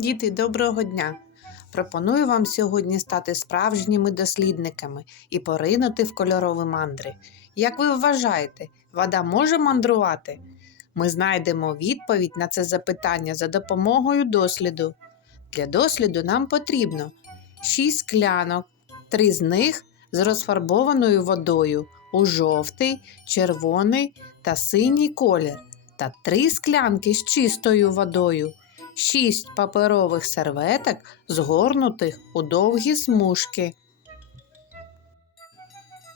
Діти, доброго дня! Пропоную вам сьогодні стати справжніми дослідниками і поринути в кольорові мандри. Як ви вважаєте, вода може мандрувати? Ми знайдемо відповідь на це запитання за допомогою досліду. Для досліду нам потрібно 6 склянок, три з них з розфарбованою водою у жовтий, червоний та синій колір, та три склянки з чистою водою. Шість паперових серветок, згорнутих у довгі смужки.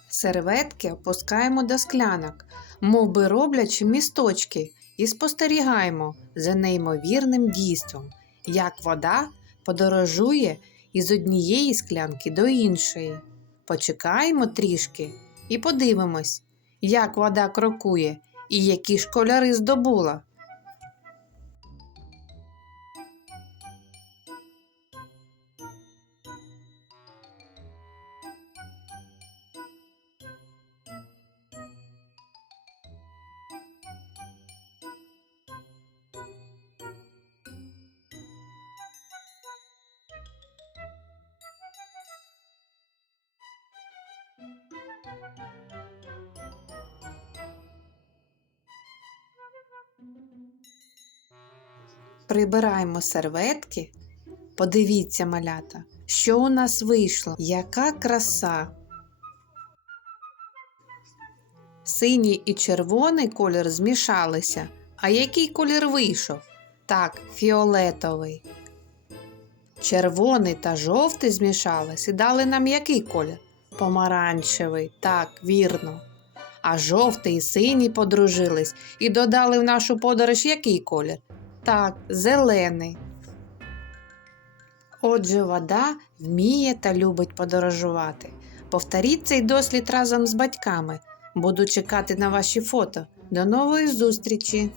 Серветки опускаємо до склянок, мов би роблячи місточки, і спостерігаємо за неймовірним дійством, як вода подорожує із однієї склянки до іншої. Почекаємо трішки і подивимось, як вода крокує і які ж кольори здобула. Прибираємо серветки. Подивіться, малята, що у нас вийшло, яка краса. Синій і червоний колір змішалися. А який колір вийшов? Так, фіолетовий. Червоний та жовтий змішались і дали нам який колір? Помаранчевий, так, вірно. А жовтий і синій подружились і додали в нашу подорож який колір? Так, зелений. Отже, вода вміє та любить подорожувати. Повторіть цей дослід разом з батьками. Буду чекати на ваші фото. До нової зустрічі!